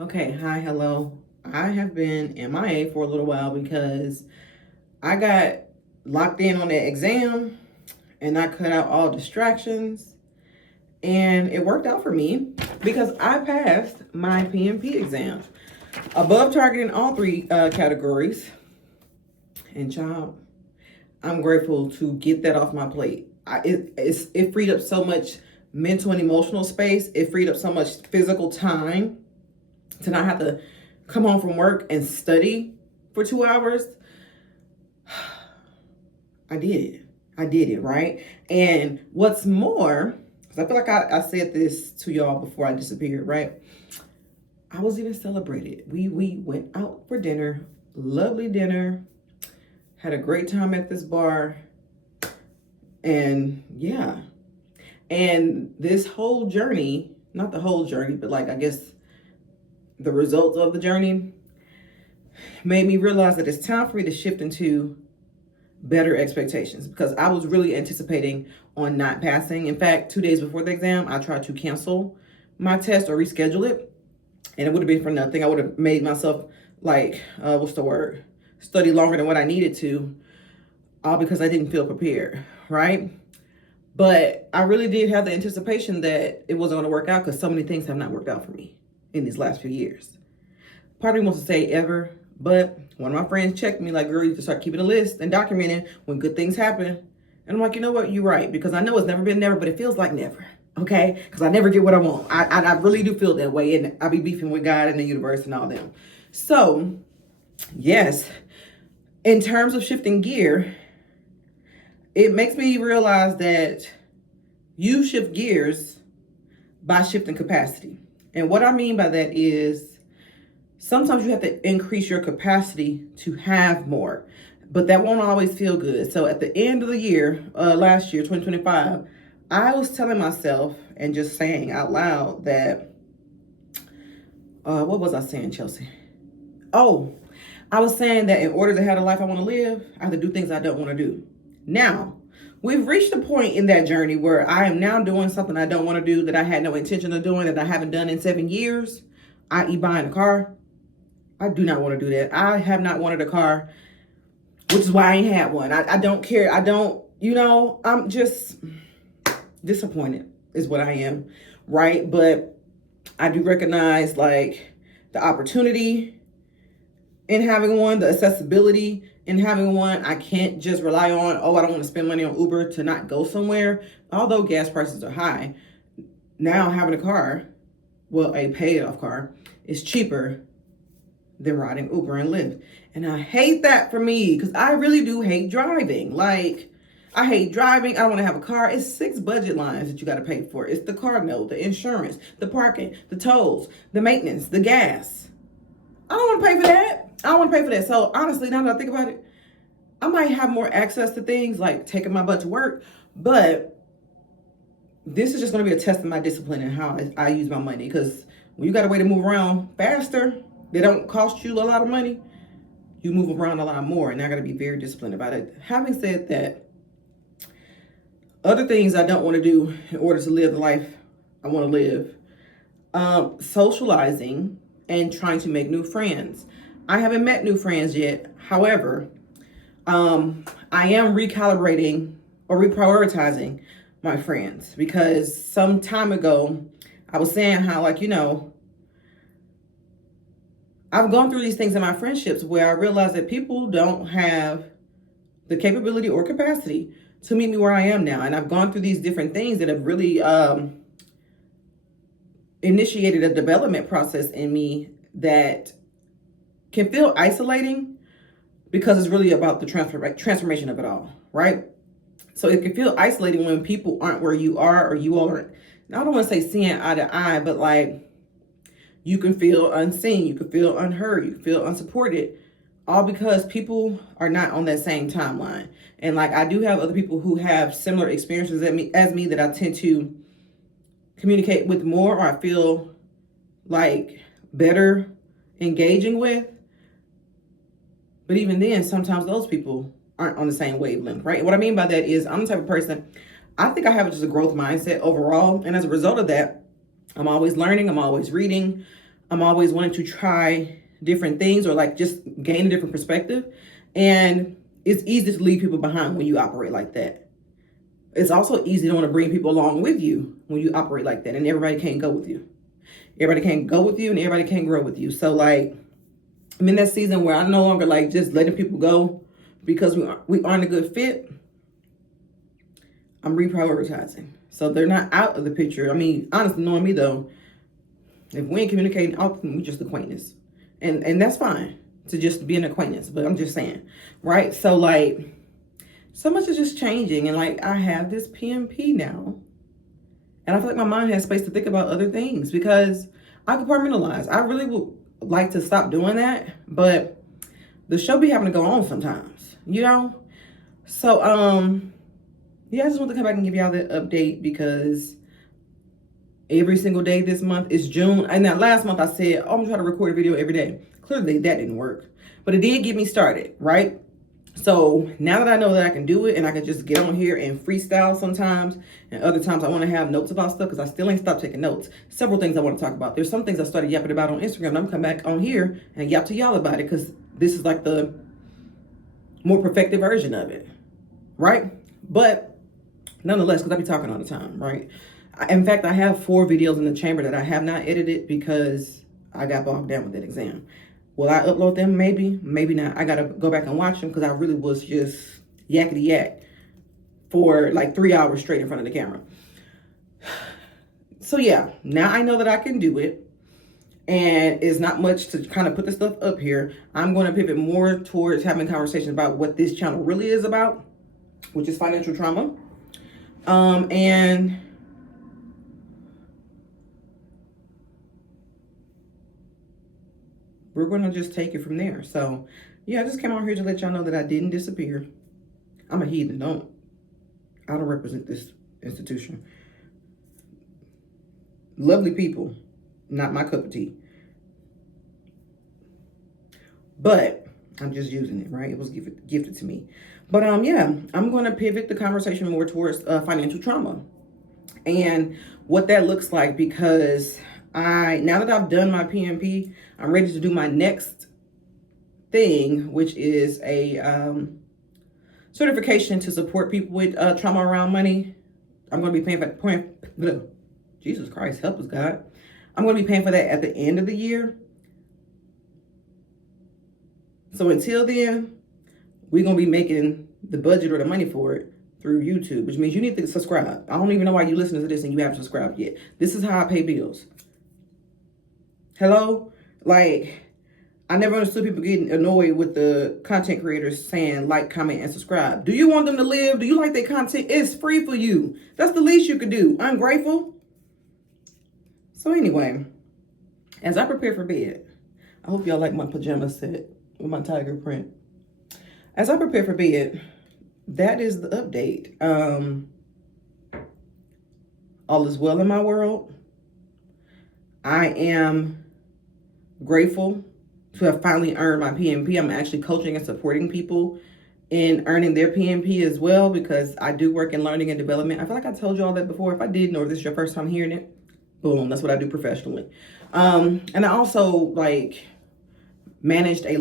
Okay, hi, hello. I have been MIA for a little while because I got locked in on the exam and I cut out all distractions, and it worked out for me because I passed my PMP exam above target in all three categories. And child, I'm grateful to get that off my plate. It freed up so much mental and emotional space. It freed up so much physical time to not have to come home from work and study for 2 hours. I did it. I did it, right? And what's more, because I feel like I said this to y'all before I disappeared, right? I was even celebrated. We went out for dinner, lovely dinner, had a great time at this bar, and yeah. And this whole journey, not the whole journey, but like I guess the results of the journey made me realize that it's time for me to shift into better expectations, because I was really anticipating on not passing. In fact, 2 days before the exam, I tried to cancel my test or reschedule it, and it would have been for nothing. I would have made myself like, study longer than what I needed to, all because I didn't feel prepared, right? But I really did have the anticipation that it wasn't going to work out because so many things have not worked out for me in these last few years. Part of me wants to say ever, but one of my friends checked me like, girl, you have to start keeping a list and documenting when good things happen. And I'm like, you know what? You're right. Because I know it's never been never, but it feels like never. Okay? Because I never get what I want. I really do feel that way. And I be beefing with God and the universe and all them. So, yes, in terms of shifting gear, it makes me realize that you shift gears by shifting capacity. And what I mean by that is sometimes you have to increase your capacity to have more, but that won't always feel good. So at the end of the year, last year, 2025, I was telling myself and just saying out loud that, what was I saying, Chelsea? Oh, I was saying that in order to have the life I want to live, I have to do things I don't want to do. Now, we've reached a point in that journey where I am now doing something I don't want to do, that I had no intention of doing, that I haven't done in 7 years, i.e. buying a car. I do not want to do that. I have not wanted a car, which is why I ain't had one. I don't care. I'm just disappointed is what I am, right? But I do recognize like the opportunity in having one, the accessibility in having one. I can't just rely on, I don't want to spend money on Uber to not go somewhere. Although gas prices are high, now having a car, a paid off car, is cheaper than riding Uber and Lyft. And I hate that for me, because I really do hate driving. Like, I hate driving. I don't want to have a car. It's 6 budget lines that you got to pay for. It's the car note, the insurance, the parking, the tolls, the maintenance, the gas. I don't want to pay for that. I don't want to pay for that. So honestly, now that I think about it, I might have more access to things like taking my butt to work, but this is just going to be a test of my discipline and how I use my money. Because when you got a way to move around faster, they don't cost you a lot of money, you move around a lot more, and I got to be very disciplined about it. Having said that, other things I don't want to do in order to live the life I want to live, socializing and trying to make new friends. I haven't met new friends yet. However, I am recalibrating or reprioritizing my friends, because some time ago I was saying how, I've gone through these things in my friendships where I realized that people don't have the capability or capacity to meet me where I am now. And I've gone through these different things that have really initiated a development process in me that can feel isolating, because it's really about the transformation of it all, right? So it can feel isolating when people aren't where you are, or you all aren't, I don't want to say seeing eye to eye, but like, you can feel unseen, you can feel unheard, you can feel unsupported, all because people are not on that same timeline. And like, I do have other people who have similar experiences as me that I tend to communicate with more, or I feel like better engaging with. But even then, sometimes those people aren't on the same wavelength, right? And what I mean by that is, I'm the type of person, I think I have just a growth mindset overall. And as a result of that, I'm always learning, I'm always reading. I'm always wanting to try different things or like just gain a different perspective. And it's easy to leave people behind when you operate like that. It's also easy to want to bring people along with you when you operate like that. And everybody can't go with you. Everybody can't go with you and everybody can't grow with you. So like, I'm in that season where I no longer like just letting people go because we aren't a good fit. I'm reprioritizing. So they're not out of the picture. I mean, honestly, knowing me though, if we ain't communicating often, we just acquaintance. And that's fine to just be an acquaintance. But I'm just saying, right? So like, so much is just changing. And like, I have this PMP now. And I feel like my mind has space to think about other things because I compartmentalize. I really would like to stop doing that. But the show be having to go on sometimes, you know? So, yeah, I just want to come back and give y'all that update because every single day this month is June. And that last month I said, oh, I'm trying to record a video every day. Clearly that didn't work, but it did get me started, right? So now that I know that I can do it and I can just get on here and freestyle sometimes, and other times I want to have notes about stuff because I still ain't stopped taking notes. Several things I want to talk about. There's some things I started yapping about on Instagram and I'm coming back on here and yap to y'all about it because this is like the more perfected version of it, right? But nonetheless, because I be talking all the time, right? In fact, I have 4 videos in the chamber that I have not edited because I got bogged down with that exam. Will I upload them? Maybe, maybe not. I got to go back and watch them because I really was just yakety yak for like 3 hours straight in front of the camera. So yeah, now I know that I can do it. And it's not much to kind of put the stuff up here. I'm going to pivot more towards having conversations about what this channel really is about, which is financial trauma. And we're going to just take it from there. So yeah, I just came on here to let y'all know that I didn't disappear. I'm a heathen. I don't represent this institution. Lovely people, not my cup of tea. But I'm just using it, right? It was gifted to me. But yeah, I'm going to pivot the conversation more towards financial trauma and what that looks like because now that I've done my PMP, I'm ready to do my next thing, which is a certification to support people with trauma around money. I'm going to be paying for Jesus Christ, help us, God. I'm going to be paying for that at the end of the year. So until then, we're going to be making the budget or the money for it through YouTube, which means you need to subscribe. I don't even know why you're listening to this and you haven't subscribed yet. This is how I pay bills. Hello? Like, I never understood people getting annoyed with the content creators saying like, comment, and subscribe. Do you want them to live? Do you like their content? It's free for you. That's the least you could do. Ungrateful. So anyway, as I prepare for bed, I hope y'all like my pajama set with my tiger print. As I prepare for bed, that is the update. All is well in my world. I am grateful to have finally earned my PMP. I'm actually coaching and supporting people in earning their PMP as well because I do work in learning and development. I feel like I told you all that before. If I didn't, or if this is your first time hearing it, boom, that's what I do professionally. And I also like managed a